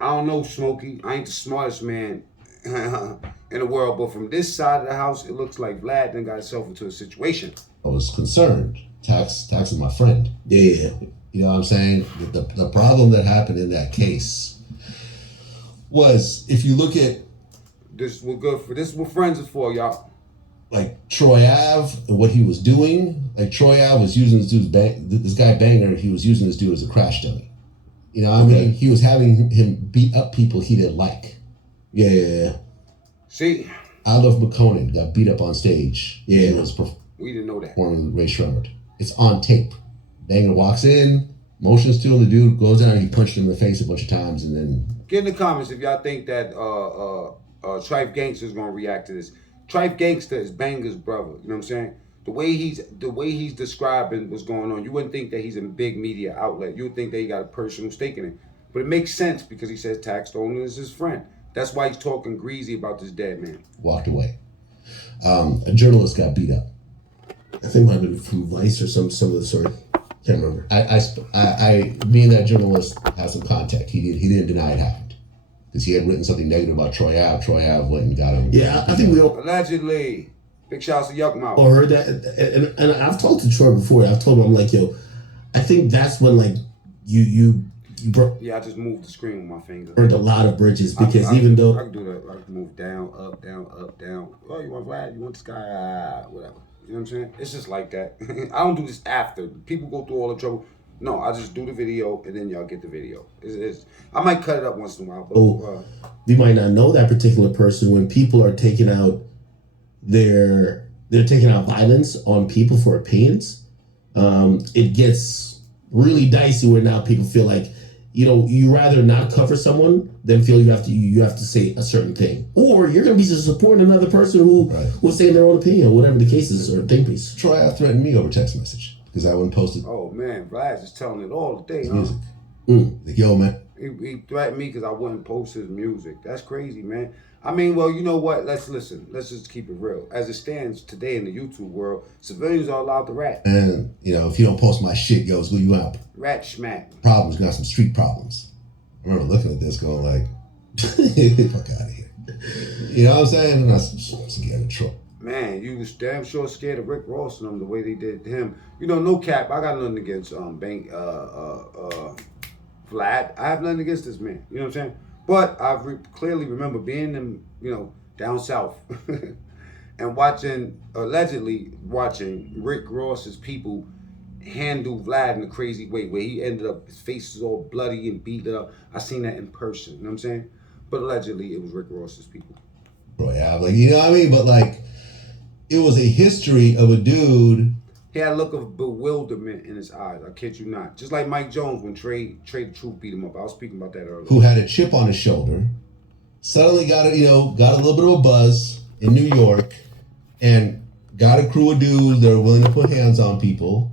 I don't know, Smokey. I ain't the smartest man in the world, but from this side of the house, it looks like Vlad then got himself into a situation. I was concerned. Tax is my friend. Yeah. You know what I'm saying? The problem that happened in that case was, if you look at This we're good for. This is what friends is for, y'all. like Troy Ave and what he was doing. Like Troy Ave was using this guy Banger. He was using this dude as a crash dummy. You know what I mean? He was having him beat up people he didn't like. Yeah. See, I Love McConan got beat up on stage. Yeah. We didn't know that. Performing Ray Shremmerd. It's on tape. Banger walks in, motions to him, the dude goes down, and he punched him in the face a bunch of times, and then... Get in the comments if y'all think that Trife Gangster is gonna react to this. Trife Gangster is Banger's brother. You know what I'm saying? The way he's describing what's going on, you wouldn't think that he's in a big media outlet. You would think that he got a personal stake in it. But it makes sense because he says Tax Stoner is his friend. That's why he's talking greasy about this dead man. Walked away. A journalist got beat up. I think it might have been from Vice or some of the sort. Can't remember. Me and that journalist had some contact. He didn't deny it happened because he had written something negative about Troy Ave. Troy Ave went and got him. Yeah, I think we all allegedly. Big shouts to Yuck Mouth. heard that, and I've talked to Troy before. I've told him, I'm like, yo, I think that's when like you yeah, I just moved the screen with my finger. burned a lot of bridges because even though I can do that, I can move down, up, down, up, down. Oh, you want Vlad? You want this guy? Whatever. You know what I'm saying? It's just like that. I don't do this after. People go through all the trouble. No, I just do the video and then y'all get the video. I might cut it up once in a while. But, you might not know that particular person. When people are taking out they're taking out violence on people for opinions, it gets really dicey where now people feel like, you know, you rather not cover someone than feel you have to say a certain thing, or you're going to be just supporting another person who's saying their own opinion, whatever the case is, or think piece. Troy Ave threatened me over text message because I wouldn't post it. Oh man, Vlad's just telling it all the day. Huh? Music. Like, yo, man. He threatened me because I wouldn't post his music. That's crazy, man. I mean, well, you know what? Let's listen. Let's just keep it real. As it stands today in the YouTube world, civilians are allowed to rat. And, you know, if you don't post my shit, yo, screw you up. Rat schmack. Problems, you got some street problems. I remember looking at this going like, fuck out of here. You know what I'm saying? I'm not scared of Troy. Man, you was damn sure scared of Rick Ross and them the way they did to him. You know, no cap. I got nothing against Vlad. I have nothing against this man. You know what I'm saying? But I clearly remember being in, you know, down south and allegedly watching Rick Ross's people handle Vlad in a crazy way where he ended up, his face is all bloody and beat up. I seen that in person. You know what I'm saying? But allegedly it was Rick Ross's people. Bro, yeah, like, you know what I mean? But like, it was a history of a dude. He had a look of bewilderment in his eyes. I kid you not. Just like Mike Jones when Trey the Truth beat him up. I was speaking about that earlier. Who had a chip on his shoulder, suddenly got a little bit of a buzz in New York, and got a crew of dudes that are willing to put hands on people.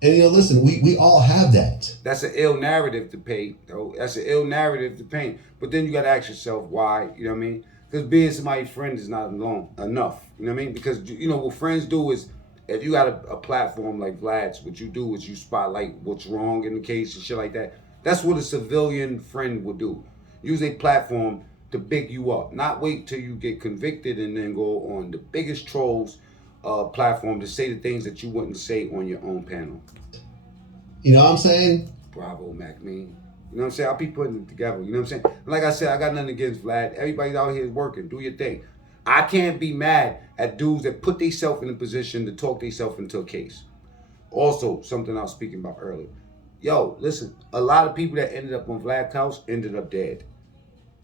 And listen, we all have that. That's an ill narrative to paint, though. That's an ill narrative to paint. But then you got to ask yourself why. You know what I mean? Because being somebody's friend is not enough. You know what I mean? Because what friends do is, if you got a platform like Vlad's, what you do is you spotlight what's wrong in the case and shit like that. That's what a civilian friend would do. Use a platform to big you up. Not wait till you get convicted and then go on the biggest trolls platform to say the things that you wouldn't say on your own panel. You know what I'm saying? Bravo, Mac, man. You know what I'm saying? I'll be putting it together. You know what I'm saying? Like I said, I got nothing against Vlad. Everybody's out here working. Do your thing. I can't be mad at dudes that put themselves in a position to talk themselves into a case. Also, something I was speaking about earlier. Yo, listen, a lot of people that ended up on Vlad couch ended up dead.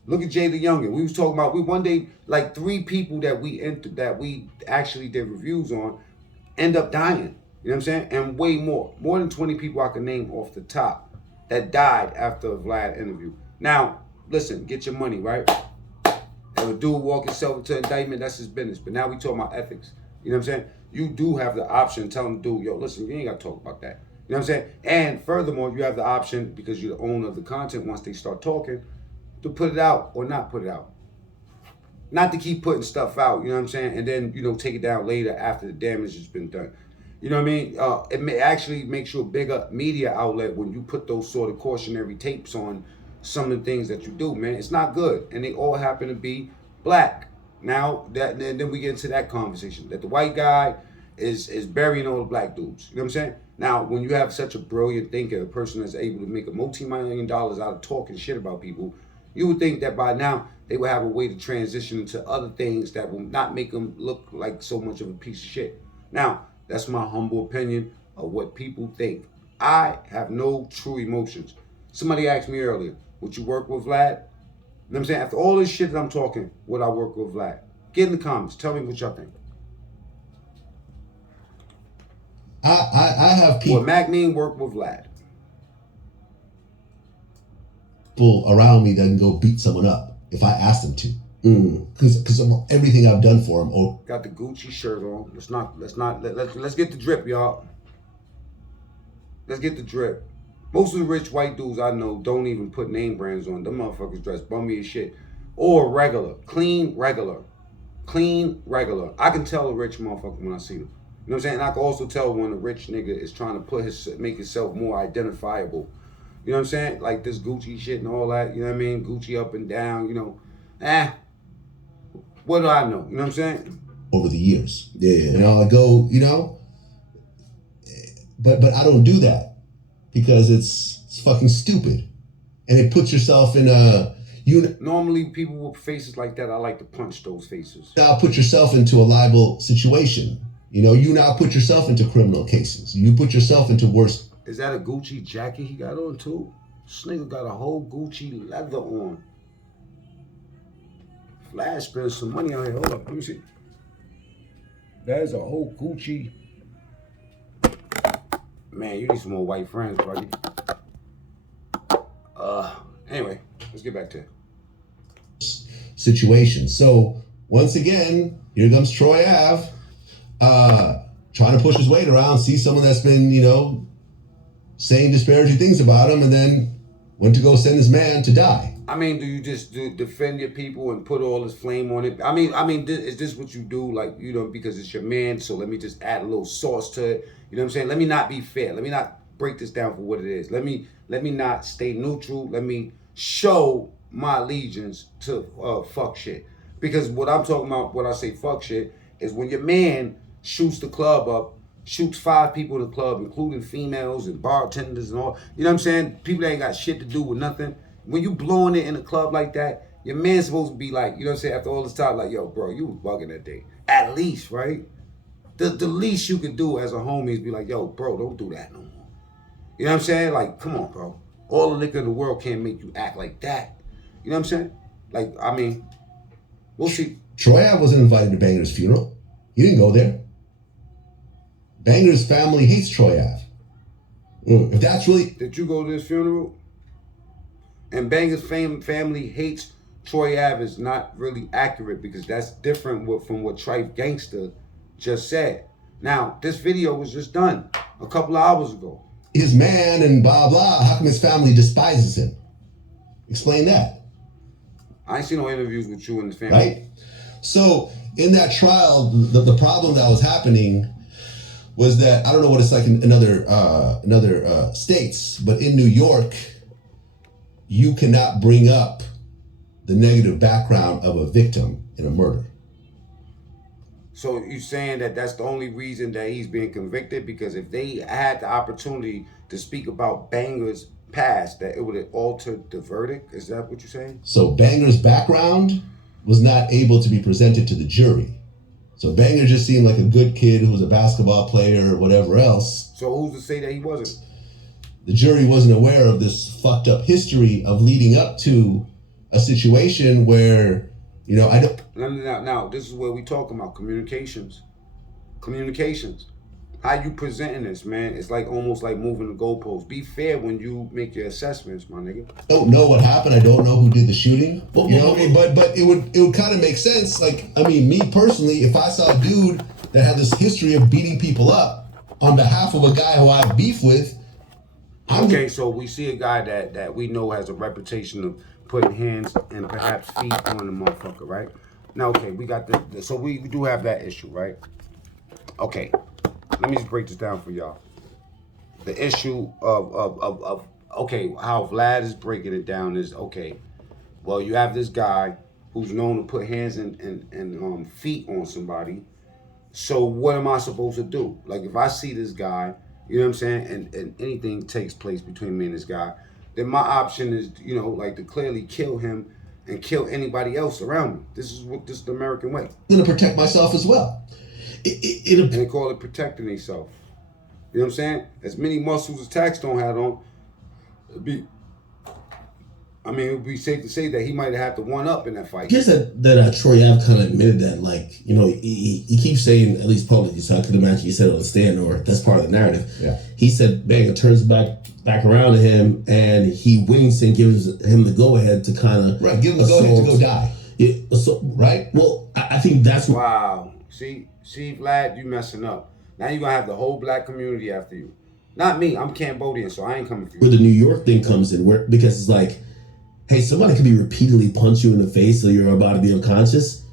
Look at Jay the Youngin. We was talking about, one day, like 3 people that we actually did reviews on end up dying. You know what I'm saying? And way more. More than 20 people I can name off the top that died after a Vlad interview. Now, listen, get your money, right? If a dude walk himself into indictment, that's his business. But now we talking about ethics. You know what I'm saying? You do have the option to tell him, dude, yo, listen, you ain't got to talk about that. You know what I'm saying? And furthermore, you have the option, because you're the owner of the content once they start talking, to put it out or not put it out. Not to keep putting stuff out, you know what I'm saying? And then, take it down later after the damage has been done. You know what I mean? It may actually makes you a bigger media outlet when you put those sort of cautionary tapes on some of the things that you do, man. It's not good, and they all happen to be black. Now that then we get into that conversation that the white guy is burying all the black dudes. You know what I'm saying? Now, when you have such a brilliant thinker, a person that's able to make a multi-million dollars out of talking shit about people, you would think that by now they would have a way to transition into other things that will not make them look like so much of a piece of shit. Now, that's my humble opinion of what people think. I have no true emotions. Somebody asked me earlier, would you work with Vlad? You know what I'm saying? After all this shit that I'm talking, would I work with Vlad? Get in the comments. Tell me what y'all think. I have people. Would Magnin work with Vlad? People around me that can go beat someone up if I ask them to. Because of everything I've done for them. Oh, got the Gucci shirt on. Let's get the drip, y'all. Let's get the drip. Most of the rich white dudes I know don't even put name brands on. Them motherfuckers dress bummy as shit. Or regular. Clean regular. Clean regular. I can tell a rich motherfucker when I see them. You know what I'm saying? And I can also tell when a rich nigga is trying to make himself more identifiable. You know what I'm saying? Like this Gucci shit and all that. You know what I mean? Gucci up and down, you know. What do I know? You know what I'm saying? Over the years. Yeah. You know, I go, you know. But I don't do that. Because it's fucking stupid. And it puts yourself in a... Normally, people with faces like that, I like to punch those faces. Now put yourself into a liable situation. You know, you now put yourself into criminal cases. You put yourself into worse... Is that a Gucci jacket he got on, too? This nigga got a whole Gucci leather on. Vlad spends some money on here. Hold up, let me see. That is a whole Gucci... Man, you need some more white friends, buddy. Anyway, let's get back to it. Situation. So, once again, here comes Troy Ave, trying to push his weight around, see someone that's been, you know, saying disparaging things about him, and then went to go send his man to die. I mean, do you just defend your people and put all this flame on it? I mean, is this what you do? Like, you know, because it's your man, so let me just add a little sauce to it. You know what I'm saying? Let me not be fair. Let me not break this down for what it is. Let me not stay neutral. Let me show my allegiance to fuck shit. Because what I'm talking about, when I say fuck shit, is when your man shoots the club up, shoots 5 people in the club, including females and bartenders and all. You know what I'm saying? People that ain't got shit to do with nothing. When you blowing it in a club like that, your man's supposed to be like, you know what I'm saying, after all this time, like, yo, bro, you was bugging that day. At least, right? The least you could do as a homie is be like, yo, bro, don't do that no more. You know what I'm saying? Like, come on, bro. All the liquor in the world can't make you act like that. You know what I'm saying? Like, I mean, we'll see. Troy Ave wasn't invited to Banger's funeral. He didn't go there. Banger's family hates Troy Ave. If that's really... Did you go to his funeral? And Banger's family hates Troy Ave is not really accurate because that's different from what Trife Gangster just said. Now, this video was just done a couple of hours ago. His man and blah, blah. How come his family despises him? Explain that. I ain't seen no interviews with you and his family. Right? So, in that trial, the problem that was happening was that, I don't know what it's like in other states, but in New York, you cannot bring up the negative background of a victim in a murder. So you're saying that that's the only reason that he's being convicted? Because if they had the opportunity to speak about Banger's past, that it would have altered the verdict? Is that what you're saying? So Banger's background was not able to be presented to the jury. So Banger just seemed like a good kid who was a basketball player or whatever else. So who's to say that he wasn't? The jury wasn't aware of this fucked up history of leading up to a situation where, you know, I don't... Now, this is where we talking about communications. Communications. How you presenting this, man? It's like almost like moving the goalposts. Be fair when you make your assessments, my nigga. I don't know what happened. I don't know who did the shooting. You know, but it would kind of make sense. Like, I mean, me personally, if I saw a dude that had this history of beating people up on behalf of a guy who I have beef with, okay, so we see a guy that we know has a reputation of putting hands and perhaps feet on the motherfucker, right? Now, okay, we got so we do have that issue, right? Okay, let me just break this down for y'all. The issue of okay, how Vlad is breaking it down is okay. Well, you have this guy who's known to put hands and feet on somebody. So what am I supposed to do? Like if I see this guy, you know what I'm saying, and anything takes place between me and this guy, then my option is, you know, like to clearly kill him and kill anybody else around me. This is the American way. I'm gonna protect myself as well. And they call it protecting yourself. You know what I'm saying? As many muscles as Tax don't have on, it would be safe to say that he might have had to one up in that fight. I guess that Troy Ave kind of admitted that, like, you know, he keeps saying, at least publicly, so I could imagine he said it on the stand, or that's part of the narrative. Yeah. He said Banga turns back around to him, and he winks and gives him the go ahead to kind of give him the go ahead to go die. Yeah, right. Well, I think that's what. Wow. See, Vlad, you messing up. Now you're gonna have the whole black community after you. Not me. I'm Cambodian, so I ain't coming for you. Where the New York thing comes in, because it's like, hey, somebody could be repeatedly punch you in the face so you're about to be unconscious.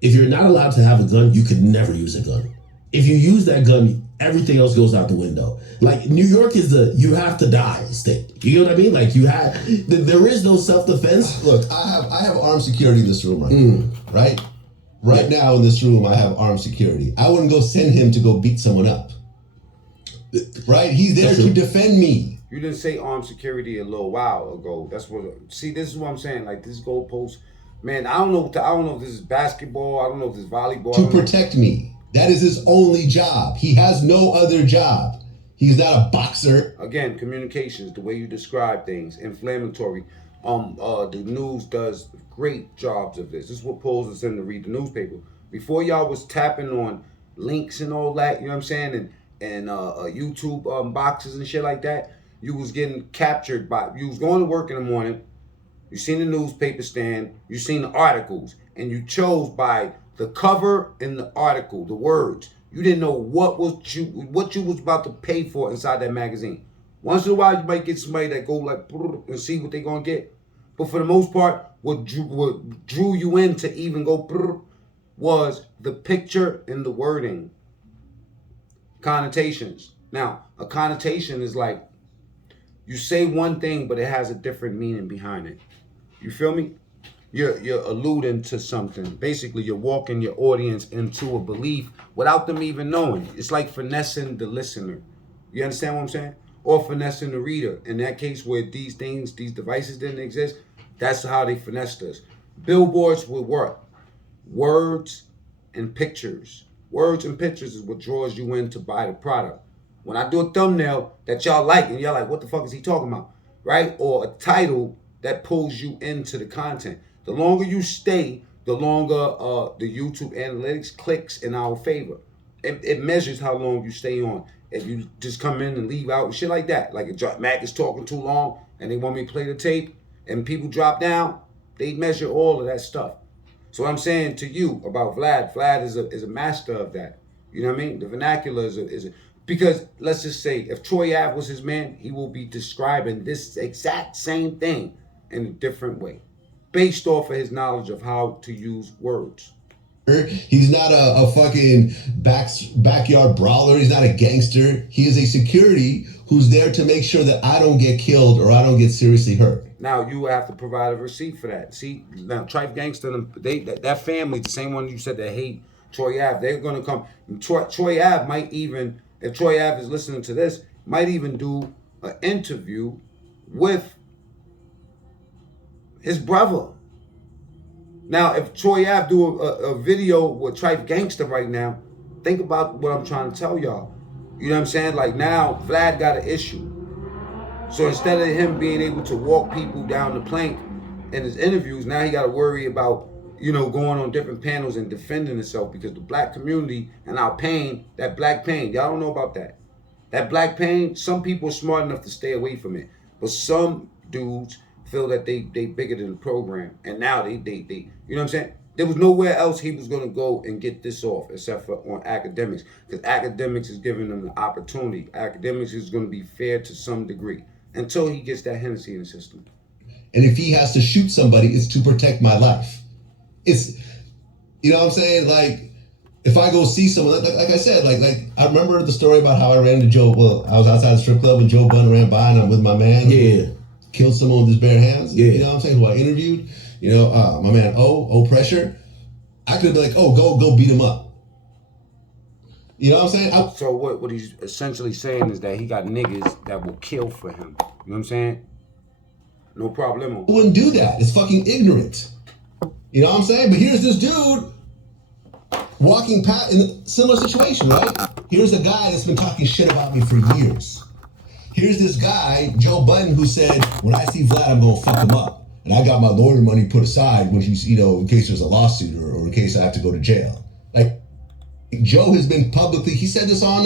If you're not allowed to have a gun, you could never use a gun. If you use that gun, everything else goes out the window. Like, New York is the you have to die state. You know what I mean? Like, there is no self-defense. Look, I have armed security in this room right now, right? Right now in this room, I have armed security. I wouldn't go send him to go beat someone up. Right? He's there to defend me. You didn't say armed security a little while ago. That's what. See, this is what I'm saying. Like this goalpost, man. I don't know if this is basketball. I don't know if this is volleyball. To protect me. That is his only job. He has no other job. He's not a boxer. Again, communications, the way you describe things, inflammatory. The news does great jobs of this. This is what pulls us in to read the newspaper. Before y'all was tapping on links and all that, you know what I'm saying, and YouTube boxes and shit like that. You was getting captured by. You was going to work in the morning. You seen the newspaper stand. You seen the articles, and you chose by the cover and the article, the words. You didn't know what you was about to pay for inside that magazine. Once in a while, you might get somebody that go like and see what they gonna get. But for the most part, what drew you in to even go was the picture and the wording. Connotations. Now, a connotation is like you say one thing, but it has a different meaning behind it. You feel me? You're alluding to something. Basically, you're walking your audience into a belief without them even knowing. It's like finessing the listener. You understand what I'm saying? Or finessing the reader. In that case, where these devices didn't exist, that's how they finessed us. Billboards with what? Words and pictures. Words and pictures is what draws you in to buy the product. When I do a thumbnail that y'all like, and y'all like, what the fuck is he talking about? Right? Or a title that pulls you into the content. The longer you stay, the longer the YouTube analytics clicks in our favor. It measures how long you stay on. If you just come in and leave out and shit like that, like if Mac is talking too long and they want me to play the tape and people drop down, they measure all of that stuff. So what I'm saying to you about Vlad is a master of that. You know what I mean? The vernacular is a because let's just say if Troy Ave was his man, he will be describing this exact same thing in a different way, based off of his knowledge of how to use words. He's not a fucking backyard brawler. He's not a gangster. He is a security who's there to make sure that I don't get killed or I don't get seriously hurt. Now you have to provide a receipt for that. See, now Trife Gangster, that family, the same one you said that hate Troy Ave, they're gonna come. Troy Ave might even, if Troy Ave is listening to this, might even do an interview with his brother. Now, if Troy Ave do a video with Trife Gangster right now, think about what I'm trying to tell y'all. You know what I'm saying? Like now, Vlad got an issue. So instead of him being able to walk people down the plank in his interviews, now he got to worry about, going on different panels and defending himself because the black community and our pain, that black pain, y'all don't know about that. That black pain, some people are smart enough to stay away from it. But some dudes feel that they bigger than the program. And now they you know what I'm saying? There was nowhere else he was going to go and get this off except for on Akademiks. Because Akademiks is giving them the opportunity. Akademiks is going to be fair to some degree until he gets that Hennessy in the system. And if he has to shoot somebody, it's to protect my life. It's, you know what I'm saying? Like, if I go see someone, like I said, like I remember the story about how I ran into Joe. Well, I was outside the strip club and Joe Budden ran by, and I'm with my man. Yeah. Killed someone with his bare hands. Yeah. You know what I'm saying? Who I interviewed. You know, my man O Pressure. I could have been like, oh, go beat him up. You know what I'm saying? So what he's essentially saying is that he got niggas that will kill for him. You know what I'm saying? No problemo. I wouldn't do that. It's fucking ignorant. You know what I'm saying? But here's this dude walking past in a similar situation, right? Here's a guy that's been talking shit about me for years. Here's this guy, Joe Budden, who said, when I see Vlad, I'm gonna fuck him up. And I got my lawyer money put aside when he's, you know, in case there's a lawsuit or in case I have to go to jail. Like, Joe has been publicly, he said this on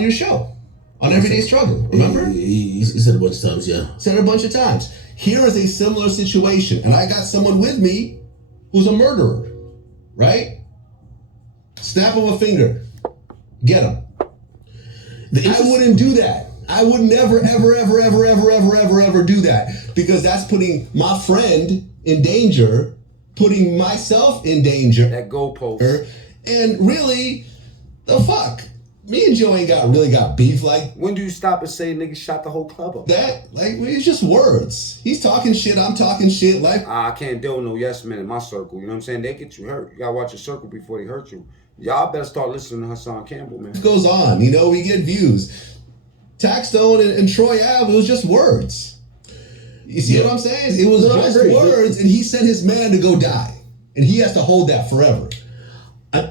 your show, on Everyday Struggle, remember? He said it a bunch of times, yeah. Said it a bunch of times. Here is a similar situation, and I got someone with me who's a murderer, right? Snap of a finger, get him. I wouldn't do that. I would never, ever do that, because that's putting my friend in danger, putting myself in danger. That goalpost. And really, the fuck? Me and Joe ain't really got beef like When do you stop and say niggas shot the whole club up? that. Like, it's just words. He's talking shit, I'm talking shit. Like, I can't deal with no yes men in my circle. You know what I'm saying? They get you hurt. You gotta watch your circle before they hurt you. Y'all better start listening to Hassan Campbell, man. it goes on, you know, we get views. Taxstone and Troy Ave, it was just words. You see what I'm saying? It was just words, and he sent his man to go die. And he has to hold that forever. I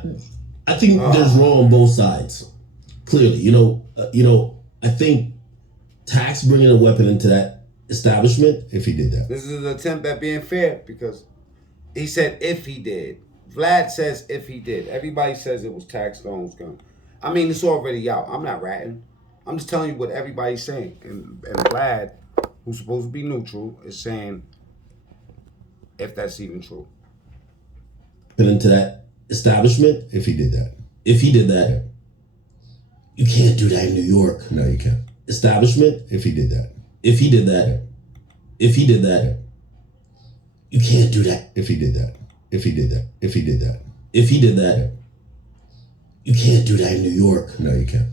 think there's wrong on both sides. Clearly, you know, I think Tax bringing a weapon into that establishment. If he did that. This is an attempt at being fair, because he said if he did. Vlad says if he did. Everybody says it was Taxstone's gun. I mean, it's already out. I'm not ratting. I'm just telling you what everybody's saying. And Vlad, who's supposed to be neutral, is saying if that's even true. Into that establishment. If he did that. If he did that, you can't do that in New York. No, you can't. Establishment. If he did that. If he did that. If he did that, you can't do that. If he did that. If he did that. If he did that. If he did that, you can't do that in New York. No, you can't.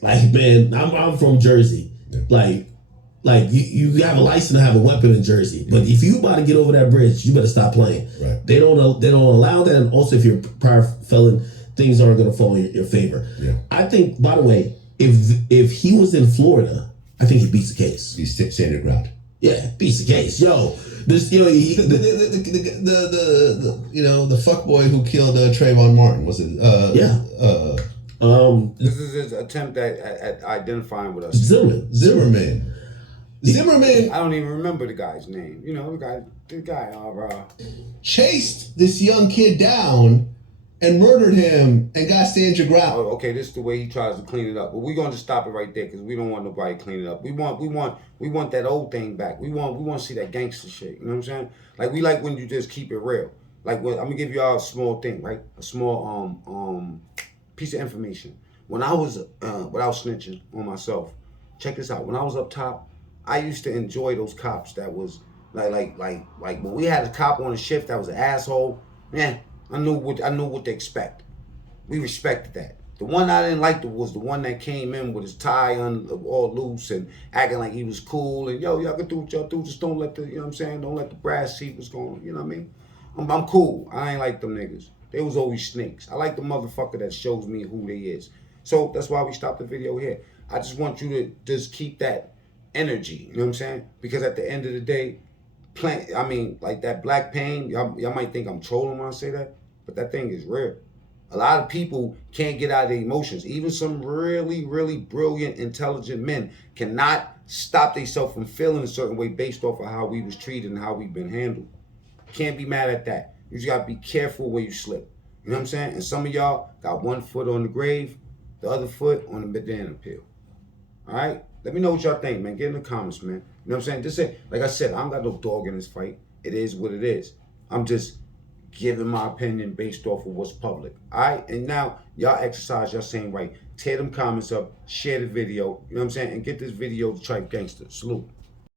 Like, man, I'm from Jersey. Yeah. Like you have a license to have a weapon in Jersey, but if you about to get over that bridge, you better stop playing. Right. They don't allow that, and also if you're a prior felon, things aren't going to fall in your favor. Yeah. I think, by the way, if he was in Florida, I think he beats the case. He stand your ground. Yeah, beats the case. Yo, this the fuckboy who killed Trayvon Martin, was it? This is his attempt at identifying with us. Zimmerman. I don't even remember the guy's name. You know, the guy chased this young kid down and murdered him and got stand your ground. Oh, okay, this is the way he tries to clean it up. But we're going to stop it right there, because we don't want nobody to clean it up. We want that old thing back. We want to see that gangster shit. You know what I'm saying? Like, we like when you just keep it real. Like, I'm gonna give y'all a small thing, right? A small piece of information. When I was without snitching on myself, check this out. When I was up top, I used to enjoy those cops that was like when we had a cop on a shift that was an asshole. Man, I knew what to expect. We respected that. The one I didn't like was the one that came in with his tie all loose and acting like he was cool and y'all can do what y'all do. Just don't let the, you know what I'm saying? Don't let the brass see what's going on. You know what I mean? I'm cool. I ain't like them niggas. They was always snakes. I like the motherfucker that shows me who they is. So that's why we stopped the video here. I just want you to just keep that energy. You know what I'm saying? Because at the end of the day, like that black pain, y'all might think I'm trolling when I say that, but that thing is real. A lot of people can't get out of their emotions. Even some really, really brilliant, intelligent men cannot stop themselves from feeling a certain way based off of how we was treated and how we've been handled. Can't be mad at that. You just gotta be careful where you slip. You know what I'm saying? And some of y'all got one foot on the grave, the other foot on the banana peel. All right? Let me know what y'all think, man. Get in the comments, man. You know what I'm saying? Just say, like I said, I don't got no dog in this fight. It is what it is. I'm just giving my opinion based off of what's public. All right? And now, y'all exercise your same right. Tear them comments up. Share the video. You know what I'm saying? And get this video to Tripe Gangster. Salute.